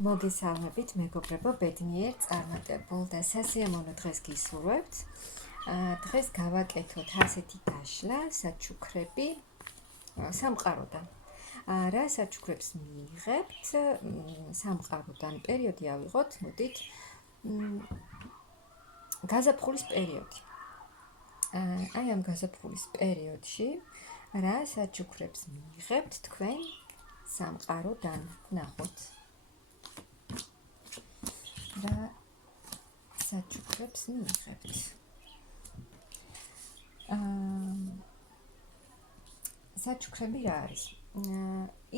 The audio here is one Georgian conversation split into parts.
მოგესალმებით, მეგობრებო, ბედნიერ წარმატებულ და სასიამოვნო დღეს გისურვებთ. დღეს გავაკეთოთ ასეთი დაშლა, საჩუქრები სამყაროდან. რა საჩუქრებს მიიღებთ სამყაროდან? პერიოდი ავიღოთ, მოდით, გაზაფხულის პერიოდი. აი ამ გაზაფხულის პერიოდში რა საჩუქრებს მიიღებთ თქვენ სამყაროდან? ნახოთ. რა საჩუქრებს მიიღებთ. საჩუქრები რა არის?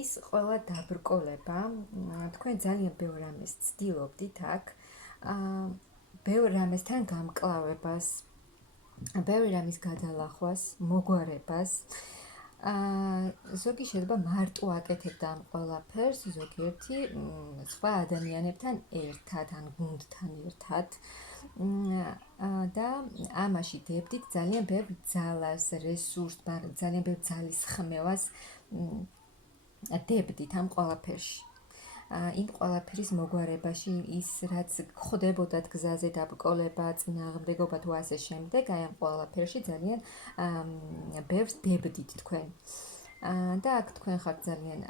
ის ყველა დაბრკოლება, თქვენ ძალიან ბევრ რამეს ცდილობდით აქ, ბევრ რამესთან გამკლავებას, ბევრი რამის გადალახვას, მოგვარებას. ზოგი შეიძლება მარტო აკეთებდა ამ ყველაფერს, ზოგიერთი სხვა ადამიანებთან ერთად, ან გუნდთან ერთად. და ამაში დებდით ძალიან ბევრ ძალას, რესურსს, ძალიან ბევრ ძალის ხმევას დებდით ამ ყველაფერში. იმ ყველაფრის მოგვარებაში ის რაც ხდებოდათ გზაზე დაბრკოლება, წინააღმდეგობა თუ ასე შემდეგ, აი ამ ყველაფერში ძალიან ბევრს დებდით თქვენ. და აქ თქვენ ხართ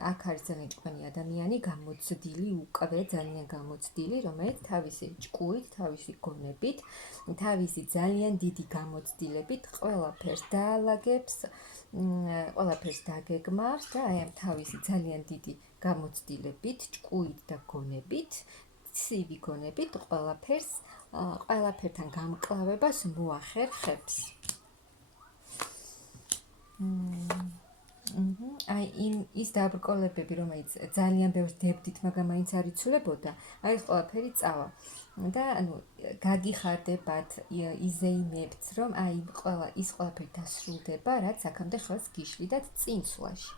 აქ არის ძალიან ჭკვიანი ადამიანი, გამოცდილი, უკვე ძალიან გამოცდილი, რომელიც თავისი ჭკუით, თავისი გონებით, თავისი ძალიან დიდი გამოცდილებით ყველაფერს დაალაგებს, ყველაფერს დაგეგმავს და აი ამ თავისი ძალიან დიდი გამოცდილებით, ჭკუით და გონებით, ცივი გონებით ყველაფერთან გამკლავებას მოახერხებს. აი ის დაბრკოლებები, რომელიც ძალიან ბევრს დებდით, მაგრამ მაინც არ იცვლებოდა, აი ეს ყველაფერი წავა. და გაგიხარდებათ, იზეიმებთ, რომ აი ის ყველაფერი დასრულდება, რაც აქამდე ხელს გიშლიდათ წინსვლაში.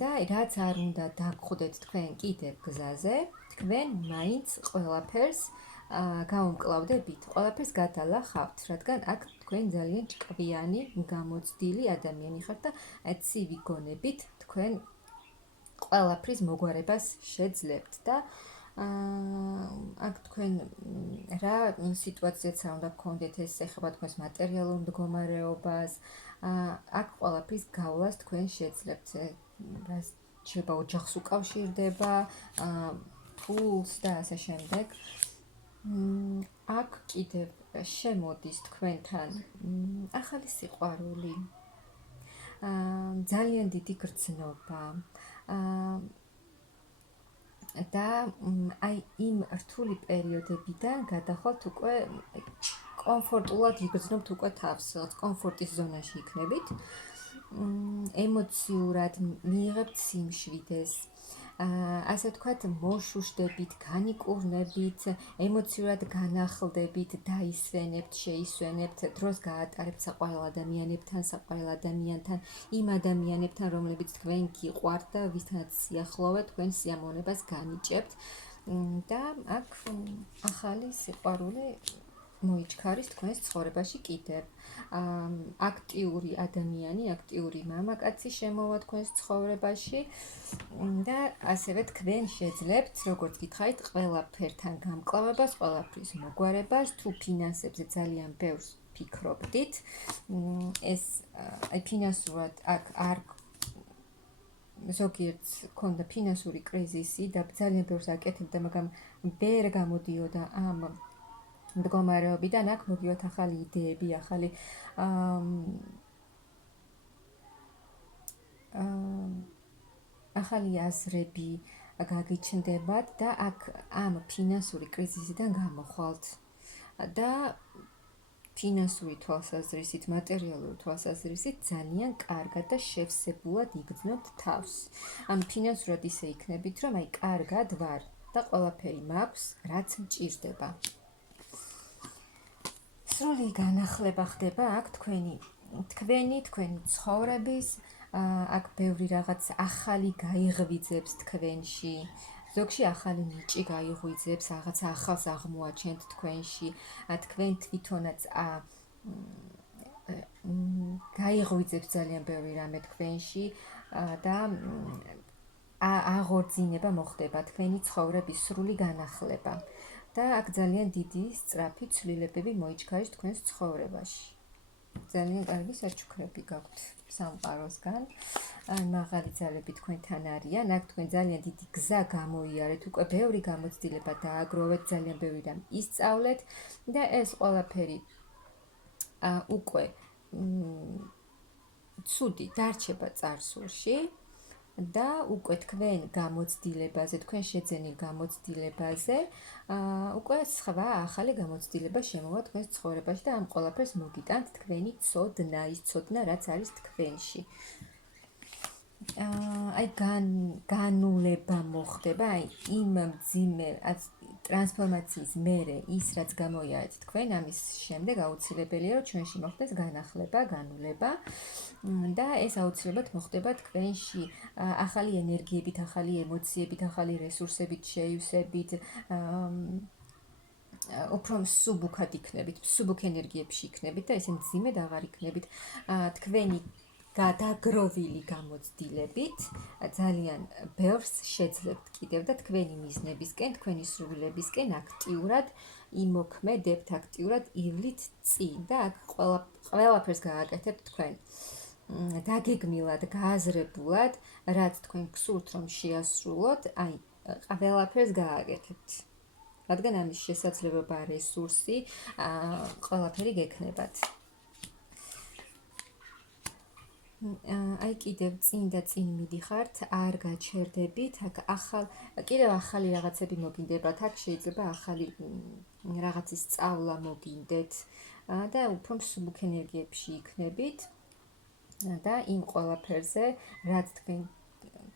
და რაც არ უნდა დაგხვდეთ თქვენ კიდევ გზაზე, თქვენ მაინც ყველაფერს გაუმკლავდებით, ყველაფერს გადალახავთ, რადგან აქ თქვენ ძალიან ჭკვიანი, გამოცდილი ადამიანი ხართ და ცივი გონებით თქვენ ყველაფრის მოგვარებას შეძლებთ და აქ თქვენ რა სიტუაციაც არ უნდა გქონდეთ, ეს ეხება თქვენს მატერიალურ მდგომარეობას, აქ ყველაფრის გავლას თქვენ შეძლებთ, რაც შეიძლება ოჯახს უკავშირდება, ფულს და ასე შემდეგ. აქ კიდევ შემოდის თქვენთან ახალი სიყვარული, ძალიან დიდი გრძნობა და აი იმ რთული პერიოდებიდან გადახვალთ უკვე კომფორტულად იგრძნობთ უკვე თავს, კომფორტის ზონაში იქნებით. ემოციურად მიიღებთ სიმშვიდეს, ასე ვთქვათ, მოშუშდებით, განიკურნებით, ემოციურად განახლდებით, დაისვენებთ, შეისვენებთ, დროს გაატარებთ საყვარელ ადამიანთან, იმ ადამიანებთან, რომლებიც თქვენ გიყვართ და ვისთანაც სიახლოვე თქვენ სიამოვნებას განიჭებთ და აქ ახალი სიყვარული მოიჩქარის თქვენს ცხოვრებაში კიდევ. აქტიური ადამიანი, აქტიური მამაკაცი შემოვა თქვენს ცხოვრებაში და ასევე თქვენ შეძლებთ, როგორც გითხარით, ყველაფერთან გამკლავებას, ყველაფრის მოგვარებას, თუ ფინანსებზე ძალიან ბევრს ფიქრობდით. ეს აი ფინანსურად აქ არ ზოგიერთს ქონდა ფინანსური კრიზისი და ძალიან ბევრს აკეთებდა, მაგრამ ვერ გამოდიოდა ამ მდგომარეობიდან, აქ მოგივათ ახალი იდეები, ახალი აზრები გაგიჩნდებათ და აქ ამ ფინანსური კრიზისიდან გამოხვალთ და ფინანსური თვალსაზრისით, მატერიალური თვალსაზრისით ძალიან კარგად და შევსებულად იგრძნობთ თავს. ან ფინანსურად ისე იქნებით, რომ აი კარგად ვარ და ყველაფერი მაქვს, რაც მჭირდება. სრული განახლება ხდება აქ თქვენი ცხოვრების, აქ ბევრი რაღაც ახალი გაიღვიძებს თქვენში, ზოგში ახალი ნიჭი გაიღვიძებს, რაღაც ახალს აღმოაჩენთ თქვენში, თქვენ თვითონაც გაიღვიძებს ძალიან ბევრი რამე თქვენში და აღორძინება მოხდება თქვენი ცხოვრების სრული განახლება და აქ ძალიან დიდი სწრაფი ცვლილებები მოიჩქარეს თქვენს ცხოვრებაში. ძალიან კარგი საჩუქრები გაქვთ სამყაროსგან. მაღალი ძალები თქვენთან არიან. აქ თქვენ ძალიან დიდი გზა გამოიარეთ, უკვე ბევრი გამოცდილება დააგროვეთ, ძალიან ბევრი რამ ისწავლეთ და ეს ყველაფერი უკვე ცუდი დარჩება წარსულში და უკვე თქვენ გამოცდილებაზე, თქვენ შეძენილ გამოცდილებაზე, უკვე სხვა ახალი გამოცდილება შემოვა თქვენს ცხოვრებაში და ამ ყველაფერს მოგიტანთ თქვენი ცოდნა, ის ცოდნა, რაც არის თქვენში. აი განულება მოხდება, აი იმ მძიმე ტრანსფორმაციის მერე ის რაც გამოიარეთ თქვენ, ამის შემდეგ აუცილებელია რომ ჩვენში მოხდეს განახლება, განულება და ეს აუცილებლად მოხდება თქვენში ახალი ენერგიებით, ახალი ემოციებით, ახალი რესურსებით, შეივსებით, უფრო მსუბუქად იქნებით, მსუბუქ ენერგიებში იქნებით და ესე მძიმედ აღარ იქნებით. თქვენი გადაგროვილი გამოცდილებით ძალიან ბევრს შეძლებთ კიდევ და თქვენი მიზნებისკენ, თქვენი სრულებისკენ აქტიურად იმოქმედებთ, აქტიურად ივლით წინ და აქ ყველაფერს გააკეთებთ თქვენ. დაგეგმილად, გააზრებულად, რაც თქვენ გსურთ რომ შეასრულოთ, აი ყველაფერს გააკეთებთ. რადგან ამის შესაძლებლობა, რესურსი, ყველაფერი გექნებათ. აი კიდევ წინ და წინ მიდიხართ, არ გაჩერდებით, აქ კიდევ ახალი რაღაცები მოგინდებათ, აქ შეიძლება ახალი რაღაცის სწავლა მოგინდეთ და უფრო მსუბუქ ენერგიებში იქნებით და იმ ყველაფერზე, რაც თქვენ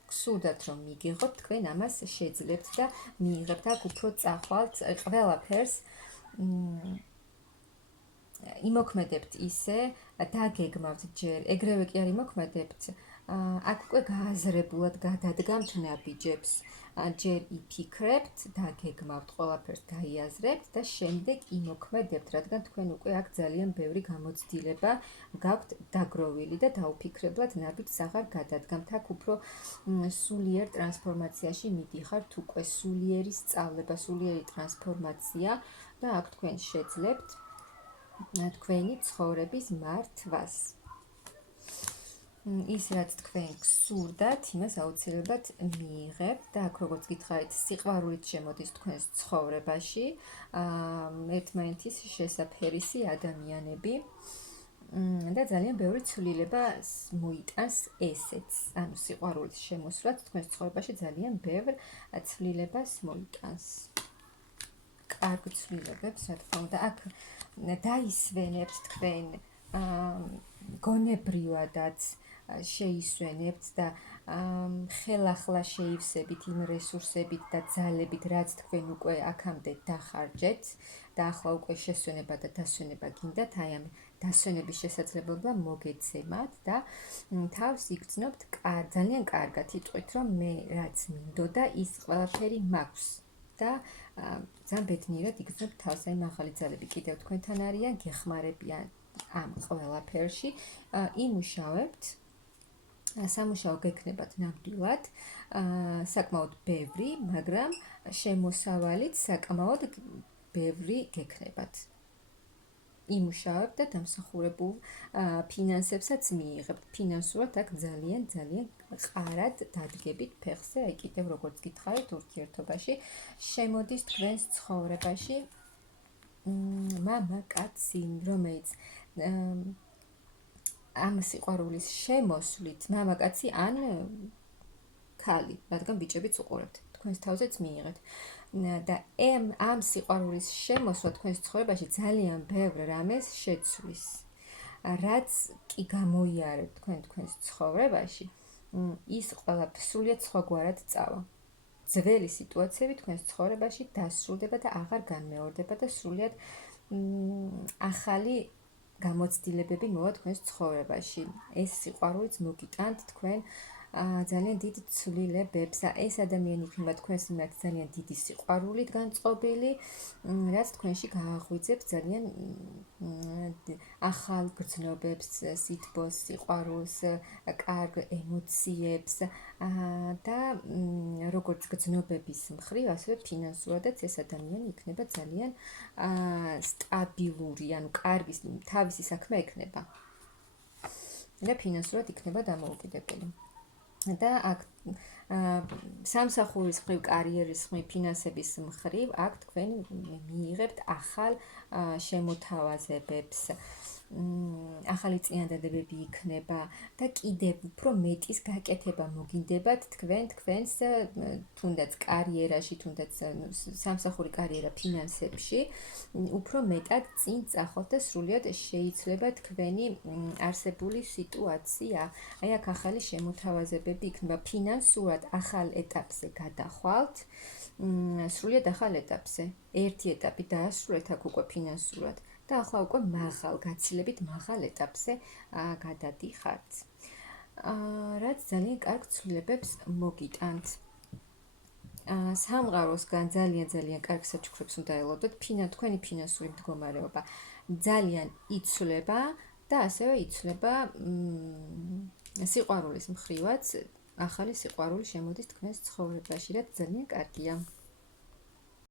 გსურდათ რომ მიგიღოთ, თქვენ ამას შეძლებთ და მიიღებთ. აქ უფრო წახვალთ ყველაფერს იმოქმედებთ ისე, დაგეგმავთ ჯერ, ეგრევე კი არ იმოქმედებთ, აქ უკვე გააზრებულად გადადგამთ ნაბიჯებს, ჯერ იფიქრებთ, დაგეგმავთ, ყველაფერს გაიაზრებთ და შემდეგ იმოქმედებთ, რადგან თქვენ უკვე აქ ძალიან ბევრი გამოცდილება გაქვთ დაგროვილი და დაუფიქრებლად ნაბიჯს აღარ გადადგამთ. აქ უფრო სულიერ ტრანსფორმაციაში მიდიხართ, უკვე სულიერი სწავლება, სულიერი ტრანსფორმაცია და აქ თქვენ შეძლებთ თქვენი ცხოვრების მართვას. ის რაც თქვენ გსურდათ, იმას აუცილებლად მიიღებთ და აქ როგორც გითხარით, სიყვარულით შემოდის თქვენს ცხოვრებაში, ერთმანეთის შესაფერისი ადამიანები და ძალიან ბევრი ცვლილება მოიტანს ესეც. ანუ სიყვარულით შემოსვლაც თქვენს ცხოვრებაში ძალიან ბევრ ცვლილებას მოიტანს. კარგ ცვლილებებს, რა თქმა უნდა, აქ დაისვენებთ თქვენ გონებრივადაც შეისვენებთ და ხელახლა შეივსებით იმ რესურსებით და ძალებით, რაც თქვენ უკვე აქამდე დახარჯეთ და ახლა უკვე შესვენება და დასვენება გინდათ, აი ამ დასვენების შესაძლებლობა მოგეცემათ და თავს იგრძნობთ ძალიან კარგად, იტყვით რომ მე რაც მინდოდა, ის ყველაფერი მაქვს. და ძალიან ბედნიერად იგრძნობთ თავს, აი მაღალი ძალები კიდევ თქვენთან არიან, გეხმარებიან ამ ყველაფერში, იმუშავებთ, სამუშაო გექნებათ ნამდვილად, საკმაოდ ბევრი, მაგრამ შემოსავალით საკმაოდ ბევრი გექნებათ. იმუშავებთ და დამსახურებულ ფინანსებსაც მიიღებთ. ფინანსურად აქ ძალიან ყარად დადგებით ფეხზე, აი კიდევ როგორც გითხარით, ურთიერთობაში შემოდის თქვენს ცხოვრებაში მამაკაცი, რომელიც ამ სიყვარულის შემოსვლით მამაკაცი ან ქალი, რადგან ბიჭებიც უყურებთ, თქვენს თავზეც მიიღეთ. და ამ სიყვარულის შემოსვლა თქვენს ცხოვრებაში ძალიან ბევრ რამეს შეცვლის. რაც კი გამოიარეთ თქვენს ცხოვრებაში, ის ყველაფერი სრულიად სხვაგვარად წავა. ძველი სიტუაციები თქვენს ცხოვრებაში დასრულდება და აღარ განმეორდება და სრულიად ახალი გამოცდილებები მოვა თქვენს ცხოვრებაში. ეს სიყვარულიც მოგიტანთ თქვენ ძალიან დიდ ცვლილებებს და ეს ადამიანი იქნება თქვენს მიმართ ძალიან დიდი სიყვარულით განწყობილი, რაც თქვენში გააღვიძებს ძალიან ახალ გრძნობებს, სითბოს, სიყვარულს, კარგ ემოციებს და როგორც გრძნობების მხრივ, ასევე ფინანსურადაც ეს ადამიანი იქნება ძალიან სტაბილური, ანუ კარგი თავისი საქმე ექნება. და ფინანსურად იქნება დამოუკიდებელი. და აქ სამსახურის მხრივ, კარიერის მხრივ, ფინანსების მხრივ, აქ თქვენ მიიღებთ ახალ შემოთავაზებებს, ახალი წინადადებები იქნება და კიდევ უფრო მეტის გაკეთება მოგინდებათ თქვენს თუნდაც კარიერაში, თუნდაც სამსახური კარიერა ფინანსებში, უფრო მეტად წინ წახოთ და სრულიად შეიცვლება თქვენი არსებული სიტუაცია. აი აქ ახალი შემოთავაზებები იქნება ფინანსურად ახალ ეტაპზე გადახვალთ, სრულიად ახალ ეტაპზე. ერთი ეტაპი დაასრულეთ აქ უკვე ფინანსურად და ახლა უკვე მაღალ, გაცილებით მაღალ ეტაპზე გადადიხართ. რაც ძალიან კარგ ცვლილებებს მოგიტანთ. სამყაროსგან ძალიან კარგ საჩუქრებს უნდა ელოდოთ, თქვენი ფინანსური მდგომარეობა ძალიან იცვლება და ასევე იცვლება სიყვარულის მხრივაც, ახალი სიყვარული შემოდის თქვენს ცხოვრებაში, რაც ძალიან კარგია.